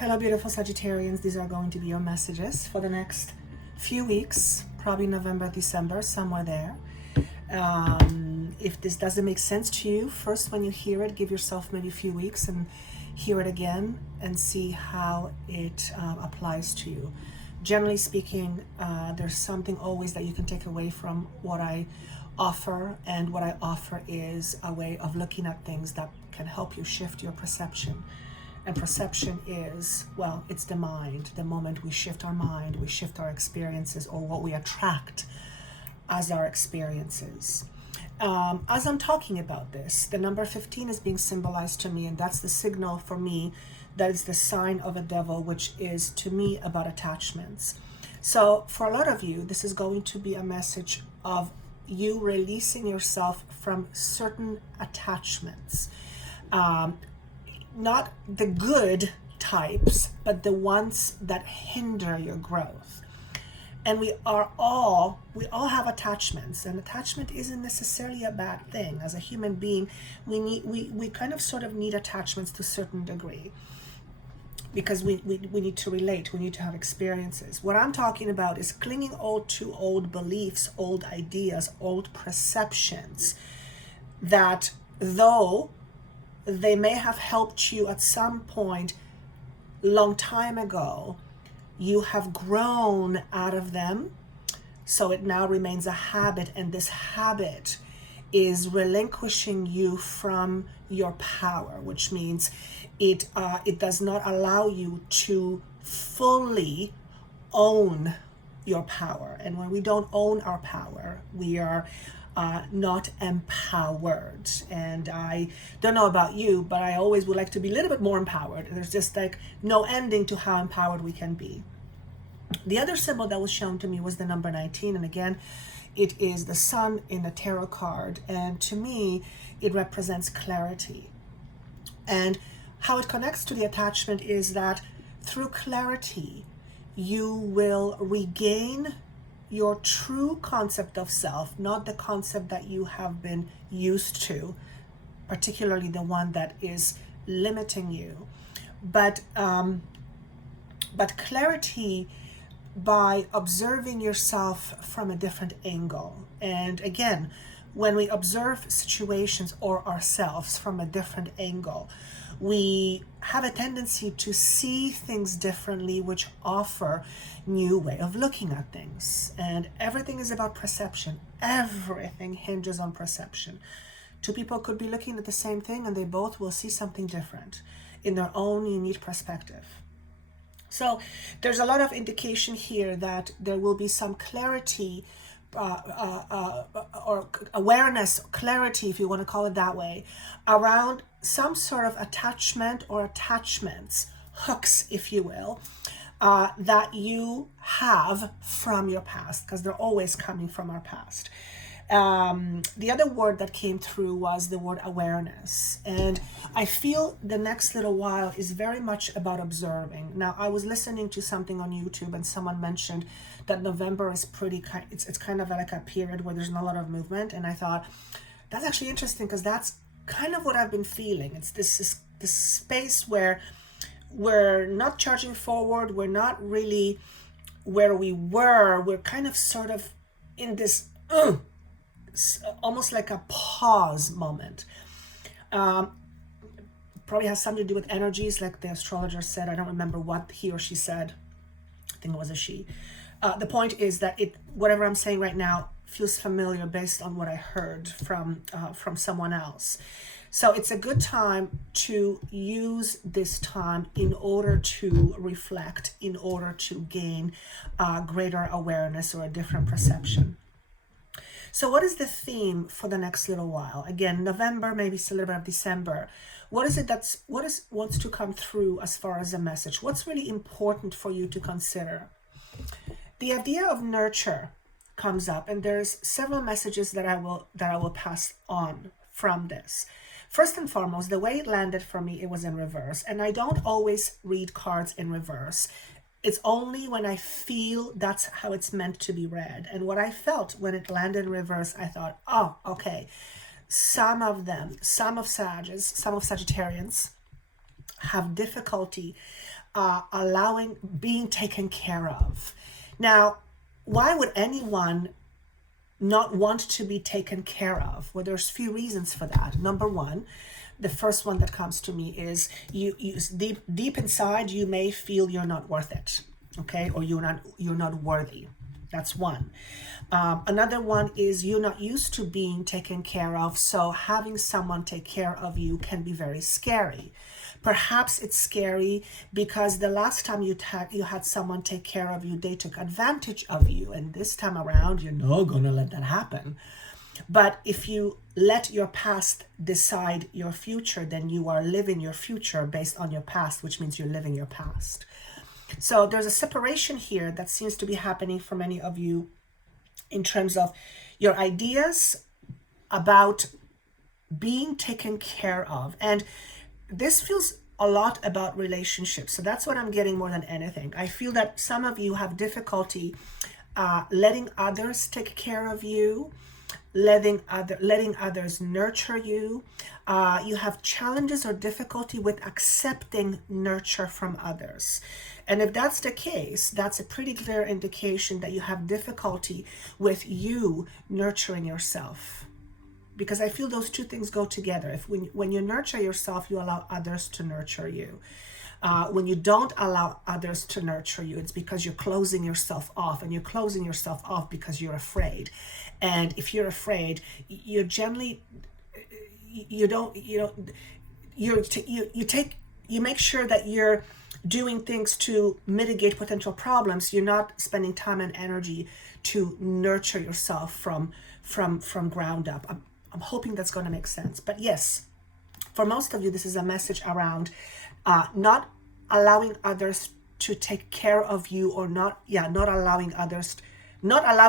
Hello, beautiful Sagittarians. These are going to be your messages for the next few weeks, probably November, December, somewhere there. If this doesn't make sense to you, first when you hear it, give yourself maybe a few weeks and hear it again and see how it applies to you. Generally speaking, there's something always that you can take away from what I offer, and what I offer is a way of looking at things that can help you shift your perception. And perception is, well, it's the mind. The moment we shift our mind, we shift our experiences, or what we attract as our experiences. As I'm talking about this, the number 15 is being symbolized to me, and that's the signal for me that is the sign of a devil, which is to me about attachments. So for a lot of you, this is going to be a message of you releasing yourself from certain attachments. Not the good types, but the ones that hinder your growth. And we all have attachments, and attachment isn't necessarily a bad thing. As a human being, we kind of sort of need attachments to a certain degree, because we need to relate, we need to have experiences. What I'm talking about is clinging to old beliefs, old ideas, old perceptions that, though they may have helped you at some point long time ago, you have grown out of them, so it now remains a habit, and this habit is relinquishing you from your power, which means it does not allow you to fully own your power. And when we don't own our power, we are not empowered. And I don't know about you, but I always would like to be a little bit more empowered. There's just like no ending to how empowered we can be. The other symbol that was shown to me was the number 19, and again, it is the sun in a tarot card, and to me it represents clarity. And how it connects to the attachment is that through clarity you will regain your true concept of self, not the concept that you have been used to, particularly the one that is limiting you, but clarity by observing yourself from a different angle. And again, when we observe situations or ourselves from a different angle, we have a tendency to see things differently, which offer new way of looking at things. And everything is about perception. Everything hinges on perception. Two people could be looking at the same thing and they both will see something different in their own unique perspective. So there's a lot of indication here that there will be some clarity or awareness, clarity, if you want to call it that way, around some sort of attachment or attachments, hooks, if you will, that you have from your past, because they're always coming from our past. The other word that came through was the word awareness. And I feel the next little while is very much about observing. Now, I was listening to something on YouTube and someone mentioned that November is it's kind of like a period where there's not a lot of movement. And I thought, that's actually interesting, because that's kind of what I've been feeling. It's this space where we're not charging forward. We're not really where we were. We're kind of sort of in this, almost like a pause moment. Probably has something to do with energies, like the astrologer said. I don't remember what he or she said. I think it was a she. The point is that whatever I'm saying right now feels familiar based on what I heard from someone else. So it's a good time to use this time in order to reflect, in order to gain greater awareness or a different perception. So what is the theme for the next little while? Again, November, maybe it's a little bit of December. What is it wants to come through as far as a message? What's really important for you to consider? The idea of nurture comes up, and there's several messages that I will pass on from this. First and foremost, the way it landed for me, it was in reverse. And I don't always read cards in reverse. It's only when I feel that's how it's meant to be read. And what I felt when it landed in reverse, I thought, oh, okay. Some of Sagittarians have difficulty being taken care of. Now, why would anyone not want to be taken care of? Well, there's few reasons for that. Number one, the first one that comes to me is you deep inside, you may feel you're not worth it, okay, or you're not worthy. That's one. Another one is you're not used to being taken care of, so having someone take care of you can be very scary. Perhaps it's scary because the last time you had someone take care of you, they took advantage of you, and this time around, you're not gonna let that happen. But if you let your past decide your future, then you are living your future based on your past, which means you're living your past. So there's a separation here that seems to be happening for many of you in terms of your ideas about being taken care of. And this feels a lot about relationships. So that's what I'm getting more than anything. I feel that some of you have difficulty letting others take care of you, letting others nurture you. You have challenges or difficulty with accepting nurture from others. And if that's the case, that's a pretty clear indication that you have difficulty with you nurturing yourself. Because I feel those two things go together. When you nurture yourself, you allow others to nurture you. When you don't allow others to nurture you, it's because you're closing yourself off, and you're closing yourself off because you're afraid. And if you're afraid, you make sure that you're doing things to mitigate potential problems. You're not spending time and energy to nurture yourself from ground up. I'm hoping that's going to make sense. But yes, for most of you, this is a message around not allowing others to take care of you, or not allowing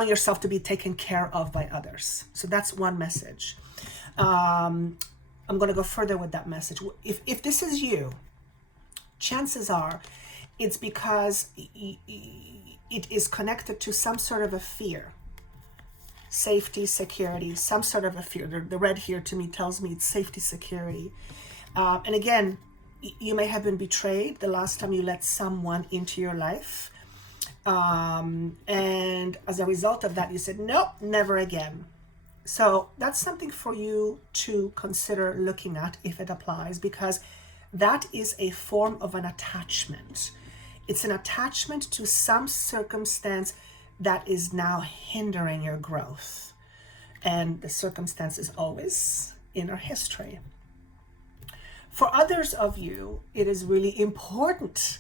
yourself to be taken care of by others. So that's one message. I'm going to go further with that message. If this is you, chances are it's because it is connected to some sort of a fear. Safety, security, some sort of a fear. The red here to me tells me it's safety, security. And again, you may have been betrayed the last time you let someone into your life. And as a result of that, you said, nope, never again. So that's something for you to consider looking at if it applies, because that is a form of an attachment. It's an attachment to some circumstance that is now hindering your growth. And the circumstance is always inner history. For others of you, it is really important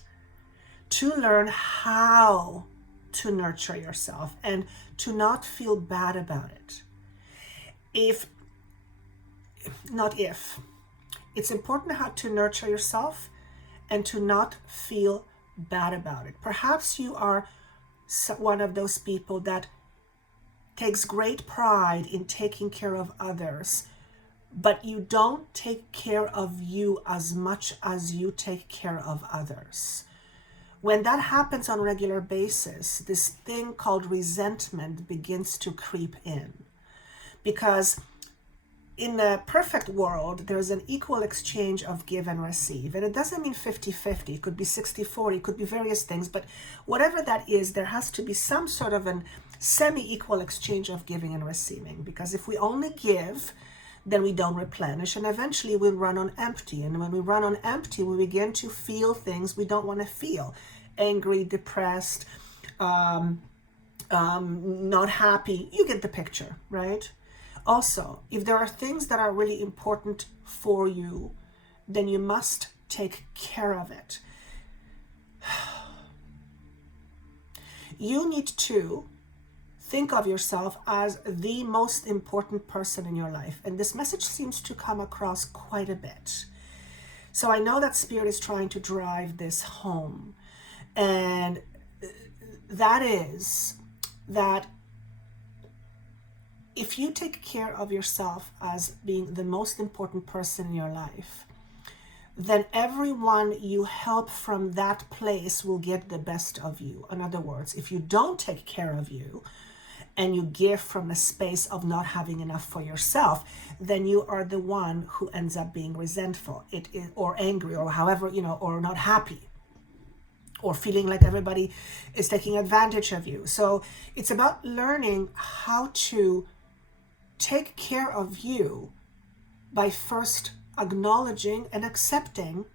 to learn how to nurture yourself and to not feel bad about it. It's important how to nurture yourself and to not feel bad about it. Perhaps you are one of those people that takes great pride in taking care of others, but you don't take care of you as much as you take care of others. When that happens on a regular basis, this thing called resentment begins to creep in. Because in the perfect world, there's an equal exchange of give and receive. And it doesn't mean 50-50. It could be 60-40. It could be various things. But whatever that is, there has to be some sort of an semi-equal exchange of giving and receiving. Because if we only give, then we don't replenish. And eventually we'll run on empty. And when we run on empty, we begin to feel things we don't want to feel. Angry, depressed, not happy. You get the picture, right? Also, if there are things that are really important for you, then you must take care of it. You need to think of yourself as the most important person in your life. And this message seems to come across quite a bit. So I know that Spirit is trying to drive this home. And that is that if you take care of yourself as being the most important person in your life, then everyone you help from that place will get the best of you. In other words, if you don't take care of you and you give from a space of not having enough for yourself, then you are the one who ends up being resentful or angry, or however, or not happy. or feeling like everybody is taking advantage of you. So it's about learning how to take care of you by first acknowledging and accepting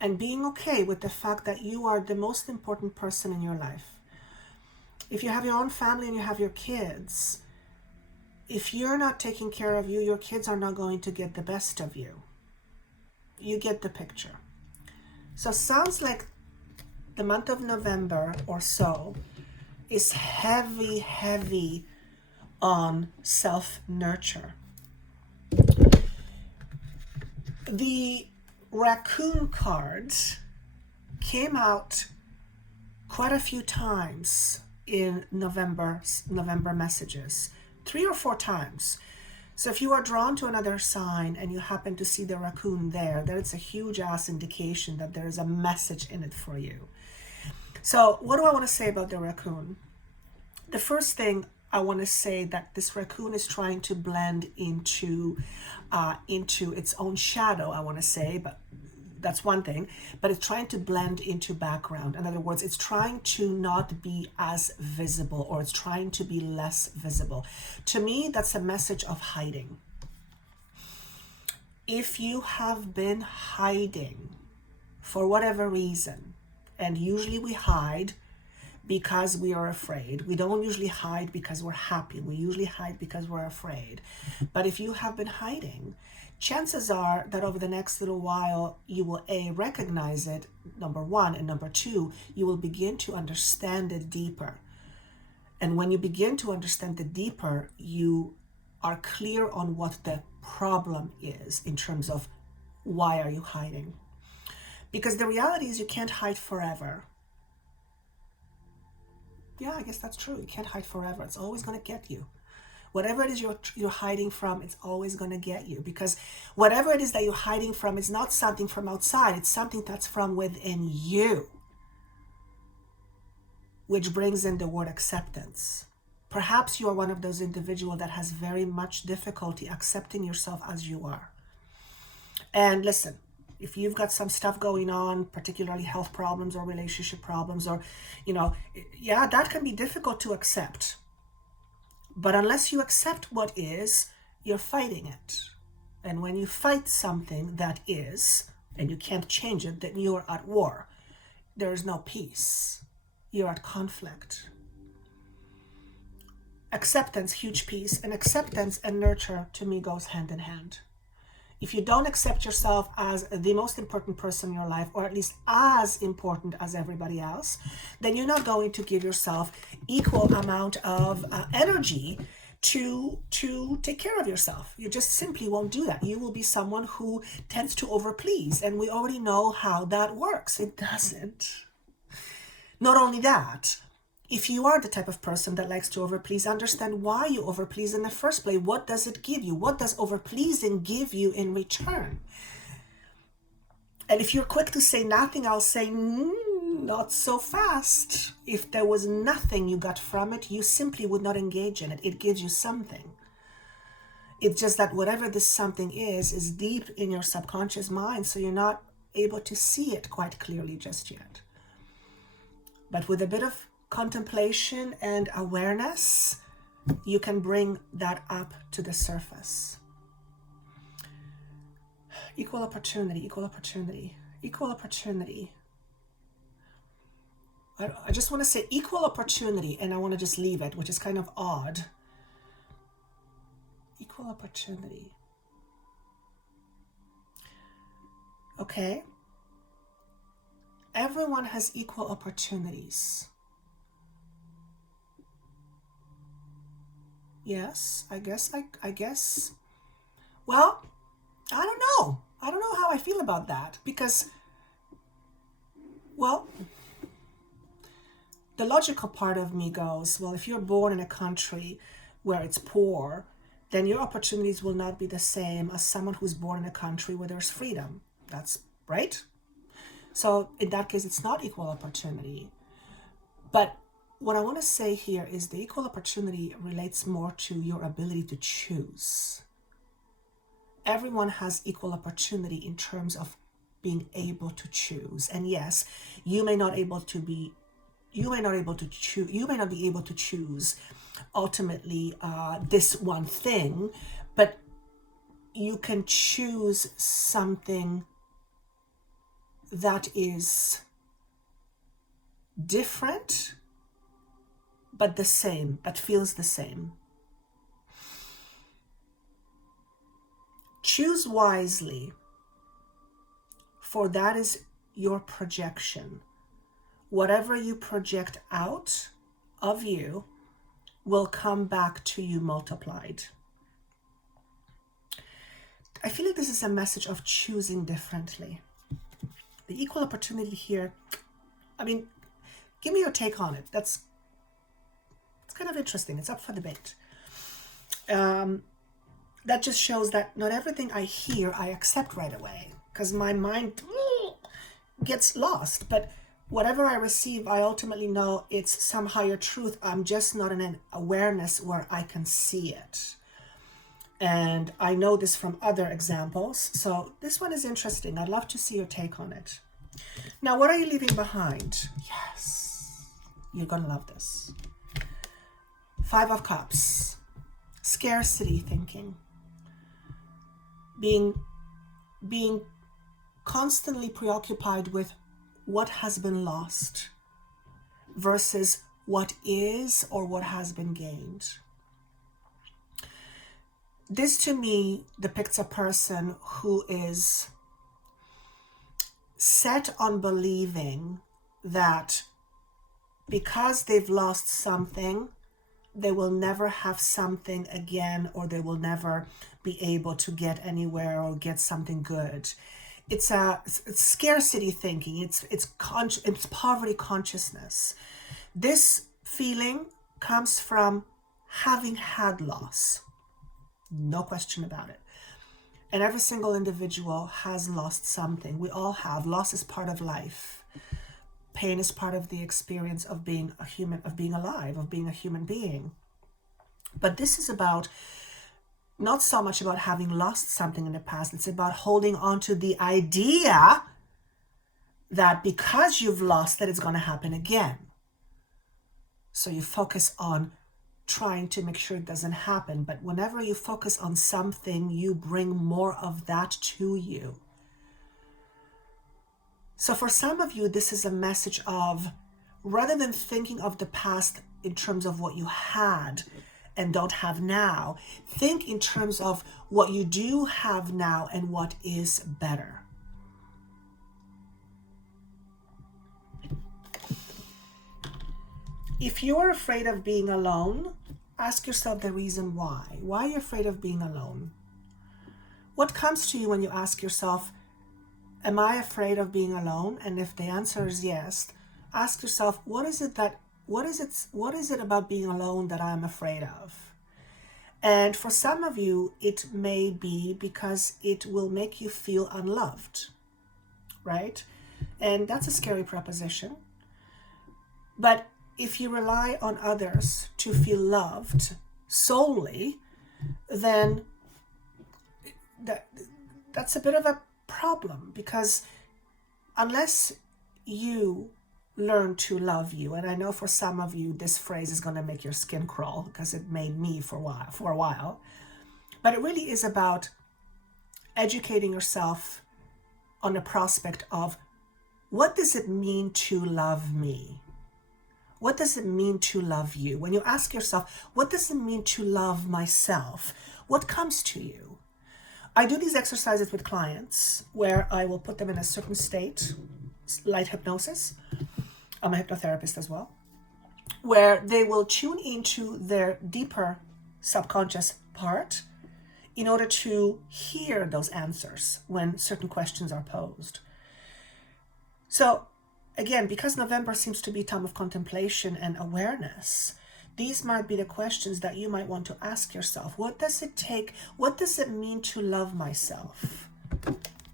and being okay with the fact that you are the most important person in your life. If you have your own family and you have your kids, if you're not taking care of you, your kids are not going to get the best of you. You get the picture. So sounds like the month of November or so is heavy on self-nurture. The raccoon cards came out quite a few times in November messages, 3 or 4 times. So if you are drawn to another sign and you happen to see the raccoon there, then it's a huge ass indication that there is a message in it for you. So what do I want to say about the raccoon? The first thing I want to say that this raccoon is trying to blend into its own shadow, I want to say, but that's one thing, but it's trying to blend into background. In other words, it's trying to not be as visible, or it's trying to be less visible. To me, that's a message of hiding. If you have been hiding for whatever reason, and usually we hide because we are afraid. We don't usually hide because we're happy. We usually hide because we're afraid. But if you have been hiding, chances are that over the next little while, you will recognize it, number one, and number two, you will begin to understand it deeper. And when you begin to understand it deeper, you are clear on what the problem is in terms of why are you hiding. Because the reality is you can't hide forever. Yeah, I guess that's true. You can't hide forever. It's always going to get you. Whatever it is you're hiding from, it's always going to get you. Because whatever it is that you're hiding from is not something from outside. It's something that's from within you. Which brings in the word acceptance. Perhaps you are one of those individuals that has very much difficulty accepting yourself as you are. And listen, if you've got some stuff going on, particularly health problems or relationship problems, or, yeah, that can be difficult to accept. But unless you accept what is, you're fighting it. And when you fight something that is, and you can't change it, then you're at war. There is no peace. You're at conflict. Acceptance, huge piece. And acceptance and nurture, to me, goes hand in hand. If you don't accept yourself as the most important person in your life, or at least as important as everybody else, then you're not going to give yourself equal amount of energy to take care of yourself. You just simply won't do that. You will be someone who tends to overplease, and we already know how that works. It doesn't. Not only that, if you are the type of person that likes to overplease, understand why you overplease in the first place. What does it give you? What does overpleasing give you in return? And if you're quick to say nothing, I'll say not so fast. If there was nothing you got from it, you simply would not engage in it. It gives you something. It's just that whatever this something is deep in your subconscious mind, so you're not able to see it quite clearly just yet. But with a bit of contemplation and awareness, you can bring that up to the surface. Equal opportunity, equal opportunity, equal opportunity. I just want to say equal opportunity, and I want to just leave it, which is kind of odd. Equal opportunity. Okay. Everyone has equal opportunities. Yes, I guess. Well, I don't know. I don't know how I feel about that, because, well, the logical part of me goes, well, if you're born in a country where it's poor, then your opportunities will not be the same as someone who's born in a country where there's freedom. That's right. So in that case, it's not equal opportunity. But what I want to say here is the equal opportunity relates more to your ability to choose. Everyone has equal opportunity in terms of being able to choose. And yes, you may not be able to choose ultimately this one thing, but you can choose something that is different, but the same, but feels the same. Choose wisely, for that is your projection. Whatever you project out of you will come back to you multiplied. I feel like this is a message of choosing differently. The equal opportunity here, I mean, give me your take on it. It's kind of interesting. It's up for debate. That just shows that not everything I hear I accept right away, because my mind gets lost. But whatever I receive, I ultimately know it's some higher truth. I'm just not in an awareness where I can see it. And I know this from other examples. So this one is interesting. I'd love to see your take on it. Now, what are you leaving behind? Yes, you're going to love this. 5 of Cups. Scarcity thinking. Being constantly preoccupied with what has been lost versus what is or what has been gained. This to me depicts a person who is set on believing that because they've lost something, they will never have something again, or they will never be able to get anywhere or get something good. It's scarcity thinking. It's poverty consciousness. This feeling comes from having had loss. No question about it. And every single individual has lost something. We all have. Loss is part of life. Pain is part of the experience of being a human, of being alive, of being a human being. But this is about not so much about having lost something in the past. It's about holding on to the idea that because you've lost that, it's going to happen again. So you focus on trying to make sure it doesn't happen. But whenever you focus on something, you bring more of that to you. So for some of you, this is a message of, rather than thinking of the past in terms of what you had and don't have now, think in terms of what you do have now and what is better. If you are afraid of being alone, ask yourself the reason why. Why are you afraid of being alone? What comes to you when you ask yourself, am I afraid of being alone? And if the answer is yes, ask yourself, what is it about being alone that I'm afraid of? And for some of you, it may be because it will make you feel unloved, right? And that's a scary proposition. But if you rely on others to feel loved solely, then that's a bit of a problem, because unless you learn to love you, and I know for some of you this phrase is going to make your skin crawl because it made me for a while, but it really is about educating yourself on the prospect of, what does it mean to love me? What does it mean to love you? When you ask yourself, what does it mean to love myself? What comes to you? I do these exercises with clients where I will put them in a certain state, light hypnosis. I'm a hypnotherapist as well, where they will tune into their deeper subconscious part in order to hear those answers when certain questions are posed. So again, because November seems to be a time of contemplation and awareness, these might be the questions that you might want to ask yourself. What does it take? What does it mean to love myself?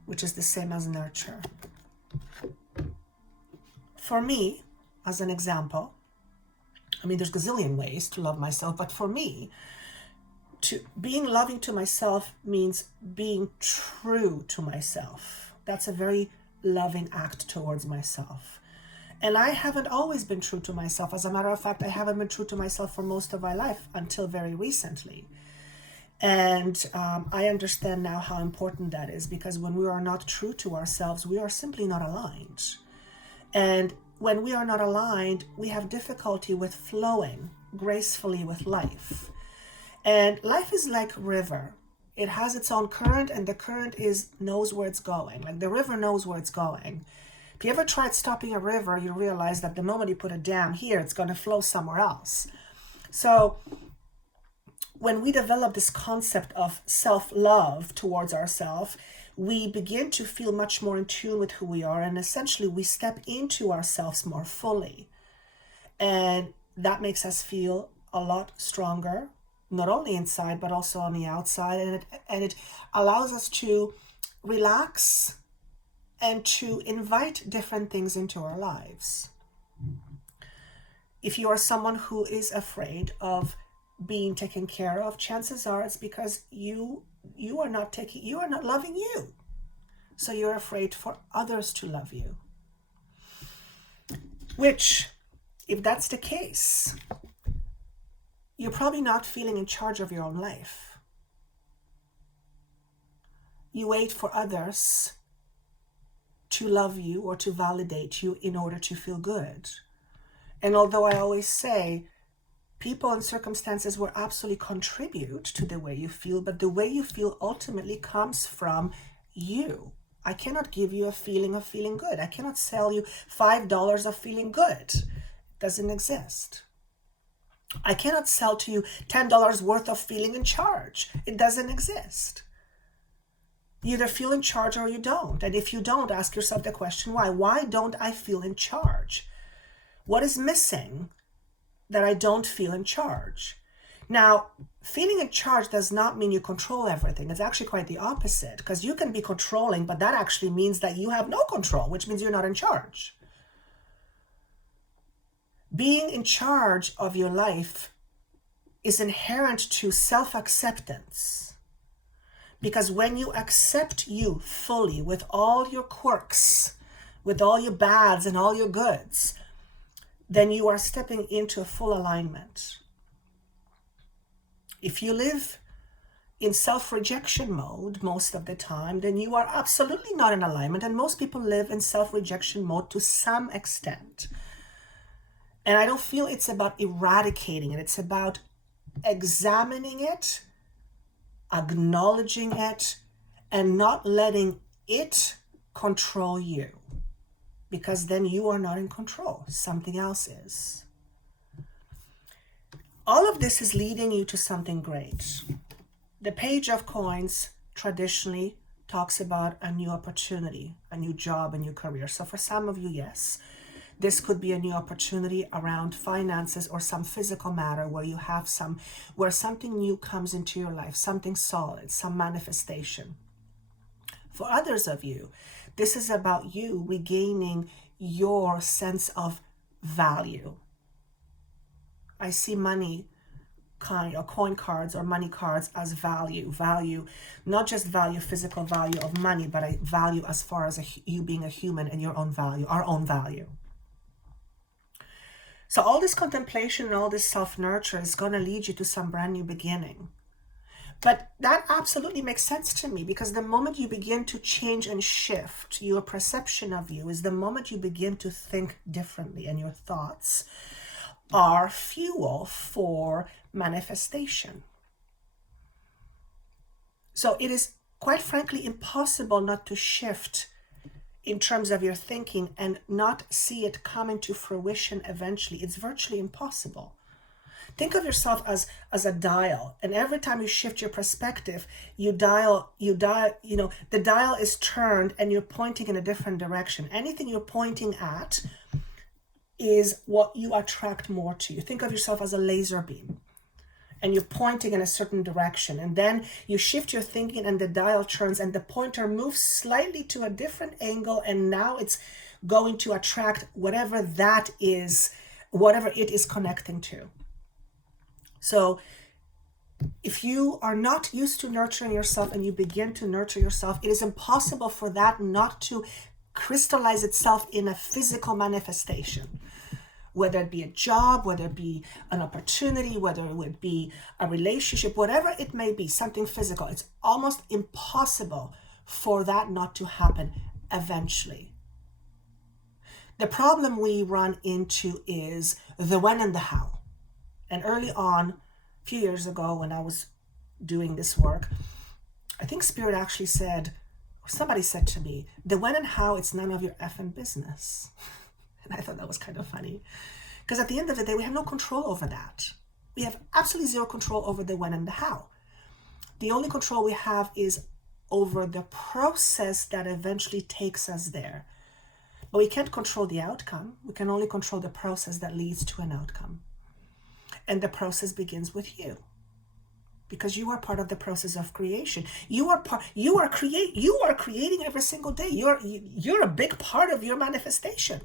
Which is the same as nurture. For me, as an example, I mean, there's a gazillion ways to love myself, but for me, being loving to myself means being true to myself. That's a very loving act towards myself. And I haven't always been true to myself. As a matter of fact, I haven't been true to myself for most of my life until very recently. And I understand now how important that is, because when we are not true to ourselves, we are simply not aligned. And when we are not aligned, we have difficulty with flowing gracefully with life. And life is like a river. It has its own current, and the current knows where it's going. Like the river knows where it's going. If you ever tried stopping a river, you realize that the moment you put a dam here, it's going to flow somewhere else. So when we develop this concept of self-love towards ourselves, we begin to feel much more in tune with who we are, and essentially we step into ourselves more fully. And that makes us feel a lot stronger, not only inside, but also on the outside. And it allows us to relax and to invite different things into our lives. If you are someone who is afraid of being taken care of, chances are it's because you are not loving you. So you're afraid for others to love you. Which, if that's the case, you're probably not feeling in charge of your own life. You wait for others to love you or to validate you in order to feel good. And although I always say people and circumstances will absolutely contribute to the way you feel, but the way you feel ultimately comes from you. I cannot give you a feeling of feeling good. I cannot sell you $5 of feeling good. It doesn't exist. I cannot sell to you $10 worth of feeling in charge. It doesn't exist. You either feel in charge or you don't. And if you don't, ask yourself the question, why? Why don't I feel in charge? What is missing that I don't feel in charge? Now, feeling in charge does not mean you control everything. It's actually quite the opposite, because you can be controlling, but that actually means that you have no control, which means you're not in charge. Being in charge of your life is inherent to self-acceptance. Because when you accept you fully with all your quirks, with all your bads and all your goods, then you are stepping into a full alignment. If you live in self-rejection mode most of the time, then you are absolutely not in alignment. And most people live in self-rejection mode to some extent. And I don't feel it's about eradicating it. It's about examining it, acknowledging it, and not letting it control you. Because then you are not in control. Something else is. All of this is leading you to something great. The Page of Coins traditionally talks about a new opportunity, a new job, a new career. So for some of you, yes, this could be a new opportunity around finances or some physical matter where something new comes into your life, something solid, some manifestation. For others of you, this is about you regaining your sense of value. I see money or coin cards or money cards as value, not just value, physical value of money, but a value as far as you being a human and your own value, our own value. So all this contemplation and all this self-nurture is going to lead you to some brand new beginning. But that absolutely makes sense to me, because the moment you begin to change and shift your perception of you is the moment you begin to think differently, and your thoughts are fuel for manifestation. So it is quite frankly impossible not to shift in terms of your thinking and not see it come into fruition eventually. It's virtually impossible. Think of yourself as a dial, and every time you shift your perspective, the dial is turned and you're pointing in a different direction. Anything you're pointing at is what you attract more to. You think of yourself as a laser beam, and you're pointing in a certain direction, and then you shift your thinking and the dial turns and the pointer moves slightly to a different angle, and now it's going to attract whatever it is connecting to. So if you are not used to nurturing yourself and you begin to nurture yourself, it is impossible for that not to crystallize itself in a physical manifestation, whether it be a job, whether it be an opportunity, whether it would be a relationship, whatever it may be, something physical. It's almost impossible for that not to happen eventually. The problem we run into is the when and the how. And early on, a few years ago when I was doing this work, I think Spirit actually said, or somebody said to me, the when and how, it's none of your effing business. And I thought that was kind of funny. Because at the end of the day, we have no control over that. We have absolutely zero control over the when and the how. The only control we have is over the process that eventually takes us there. But we can't control the outcome. We can only control the process that leads to an outcome. And the process begins with you. Because you are part of the process of creation. You are creating every single day. You're a big part of your manifestation.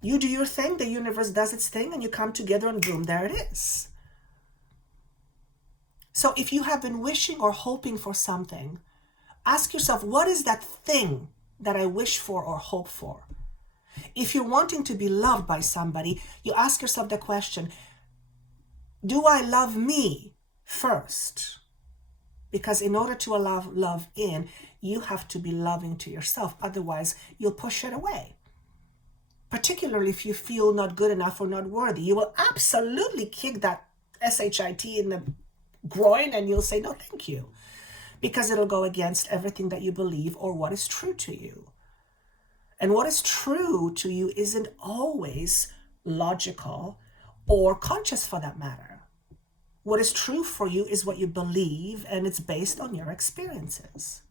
You do your thing, the universe does its thing, and you come together and boom, there it is. So if you have been wishing or hoping for something, ask yourself, what is that thing that I wish for or hope for? If you're wanting to be loved by somebody, you ask yourself the question, do I love me first? Because in order to allow love in, you have to be loving to yourself. Otherwise, you'll push it away. Particularly if you feel not good enough or not worthy, you will absolutely kick that SHIT in the groin and you'll say, no, thank you. Because it'll go against everything that you believe or what is true to you. And what is true to you isn't always logical or conscious for that matter. What is true for you is what you believe, and it's based on your experiences.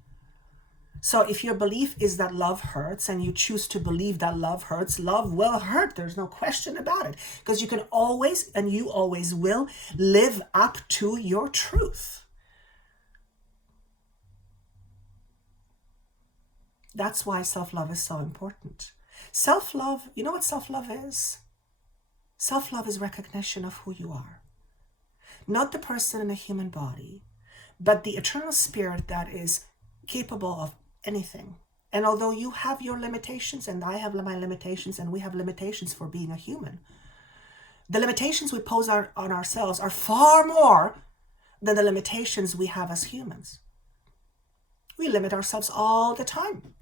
So if your belief is that love hurts and you choose to believe that love hurts, love will hurt. There's no question about it. Because you can always, and you always will, live up to your truth. That's why self-love is so important. Self-love, you know what self-love is? Self-love is recognition of who you are. Not the person in a human body, but the eternal spirit that is capable of anything. And although you have your limitations and I have my limitations and we have limitations for being a human, the limitations we pose on ourselves are far more than the limitations we have as humans. We limit ourselves all the time.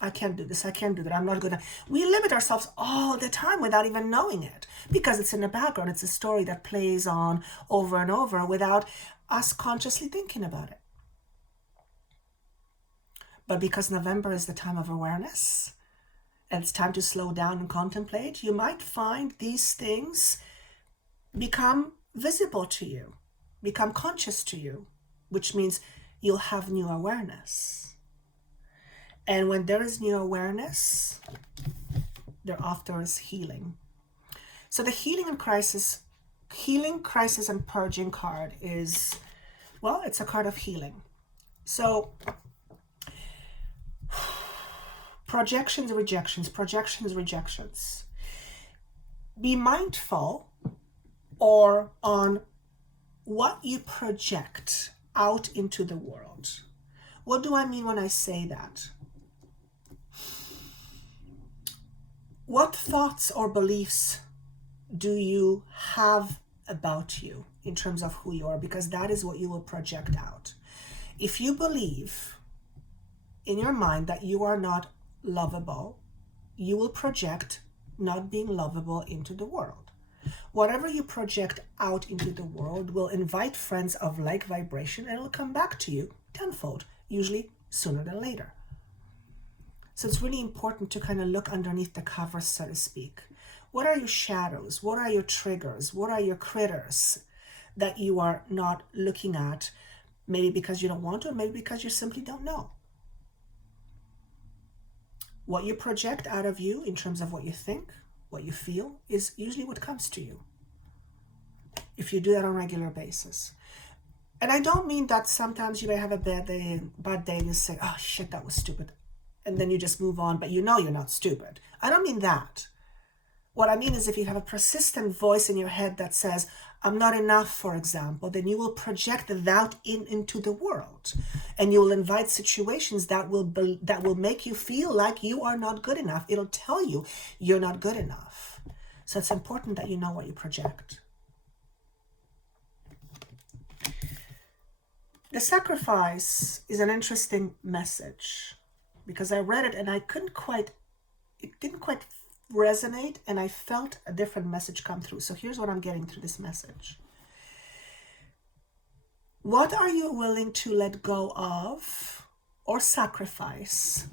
I can't do this, I can't do that, I'm not good enough. We limit ourselves all the time without even knowing it because it's in the background. It's a story that plays on over and over without us consciously thinking about it. But because November is the time of awareness, and it's time to slow down and contemplate, you might find these things become visible to you, become conscious to you, which means you'll have new awareness. And when there is new awareness, thereafter is healing. So the healing, crisis, and purging card is, well, it's a card of healing. So projections, rejections. Be mindful on what you project out into the world. What do I mean when I say that? What thoughts or beliefs do you have about you in terms of who you are? Because that is what you will project out. If you believe in your mind that you are not lovable, you will project not being lovable into the world. Whatever you project out into the world will invite friends of like vibration and it will come back to you tenfold, usually sooner than later. So it's really important to kind of look underneath the covers, so to speak. What are your shadows? What are your triggers? What are your critters that you are not looking at? Maybe because you don't want to, or maybe because you simply don't know. What you project out of you in terms of what you think, what you feel, is usually what comes to you. If you do that on a regular basis. And I don't mean that sometimes you may have a bad day and you say, oh shit, that was stupid. And then you just move on, but you know you're not stupid. I don't mean that. What I mean is, if you have a persistent voice in your head that says, I'm not enough, for example, then you will project that into the world, and you will invite situations that will make you feel like you are not good enough. It'll tell you you're not good enough. So it's important that you know what you project. The sacrifice is an interesting message, because I read it and it didn't quite resonate, and I felt a different message come through. So here's what I'm getting through this message. What are you willing to let go of or sacrifice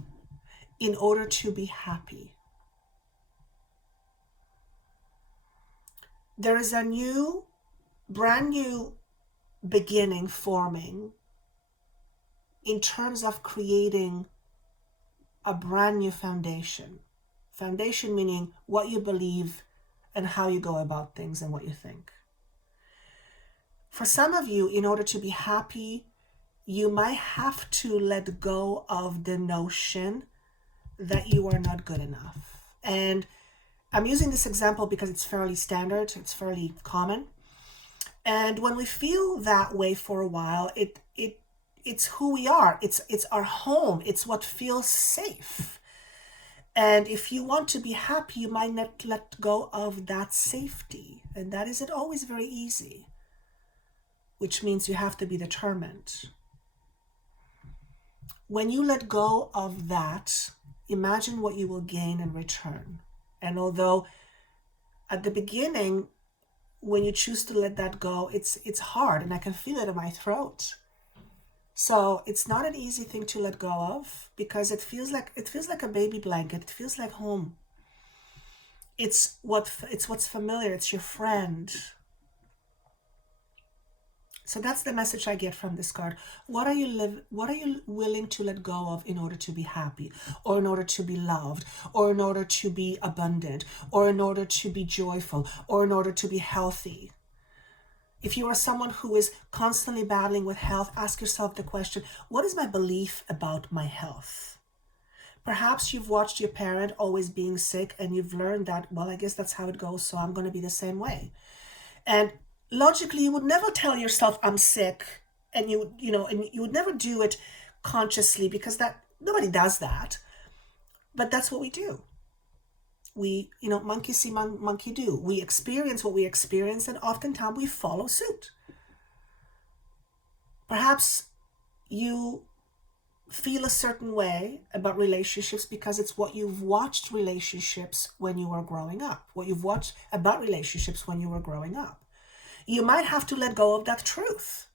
in order to be happy? There is a brand new beginning forming in terms of creating a brand new foundation. Foundation meaning what you believe and how you go about things and what you think. For some of you, in order to be happy, you might have to let go of the notion that you are not good enough. And I'm using this example because it's fairly standard, it's fairly common. And when we feel that way for a while, it's who we are. It's our home. It's what feels safe. And if you want to be happy, you might not let go of that safety. And that isn't always very easy, which means you have to be determined. When you let go of that, imagine what you will gain in return. And although at the beginning, when you choose to let that go, it's hard, and I can feel it in my throat. So it's not an easy thing to let go of, because it feels like a baby blanket. It feels like home. It's what's familiar. It's your friend. So that's the message I get from this card. What are you willing to let go of in order to be happy, or in order to be loved, or in order to be abundant, or in order to be joyful, or in order to be healthy? If you are someone who is constantly battling with health, ask yourself the question, what is my belief about my health? Perhaps you've watched your parent always being sick, and you've learned that, well, I guess that's how it goes, so I'm going to be the same way. And logically, you would never tell yourself, I'm sick, and you would never do it consciously, because nobody does that. But that's what we do. We, monkey see, monkey do. We experience what we experience, and oftentimes we follow suit. Perhaps you feel a certain way about relationships because it's what you've watched relationships when you were growing up, what you've watched about relationships when you were growing up. You might have to let go of that truth.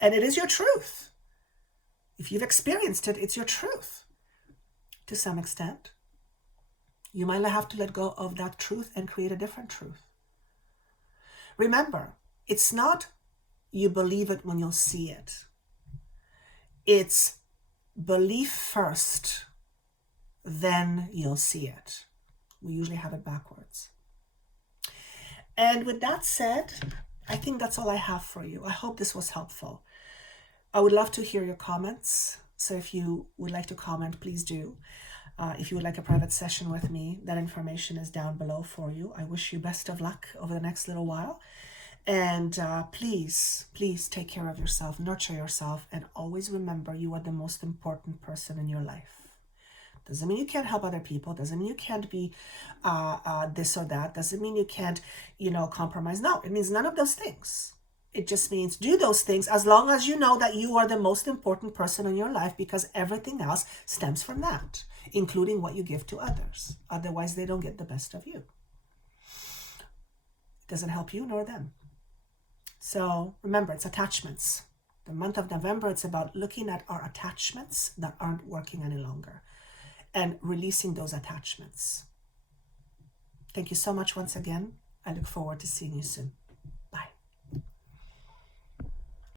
And it is your truth. If you've experienced it, it's your truth to some extent. You might have to let go of that truth and create a different truth. Remember, it's not you believe it when you'll see it. It's belief first, then you'll see it. We usually have it backwards. And with that said, I think that's all I have for you. I hope this was helpful. I would love to hear your comments. So if you would like to comment, please do. If you would like a private session with me, that information is down below for you. I wish you best of luck over the next little while. And please take care of yourself, nurture yourself, and always remember you are the most important person in your life. Doesn't mean you can't help other people. Doesn't mean you can't be this or that. Doesn't mean you can't, compromise. No, it means none of those things. It just means do those things as long as you know that you are the most important person in your life, because everything else stems from that, including what you give to others. Otherwise, they don't get the best of you. It doesn't help you nor them. So remember, it's attachments. The month of November, it's about looking at our attachments that aren't working any longer and releasing those attachments. Thank you so much once again. I look forward to seeing you soon.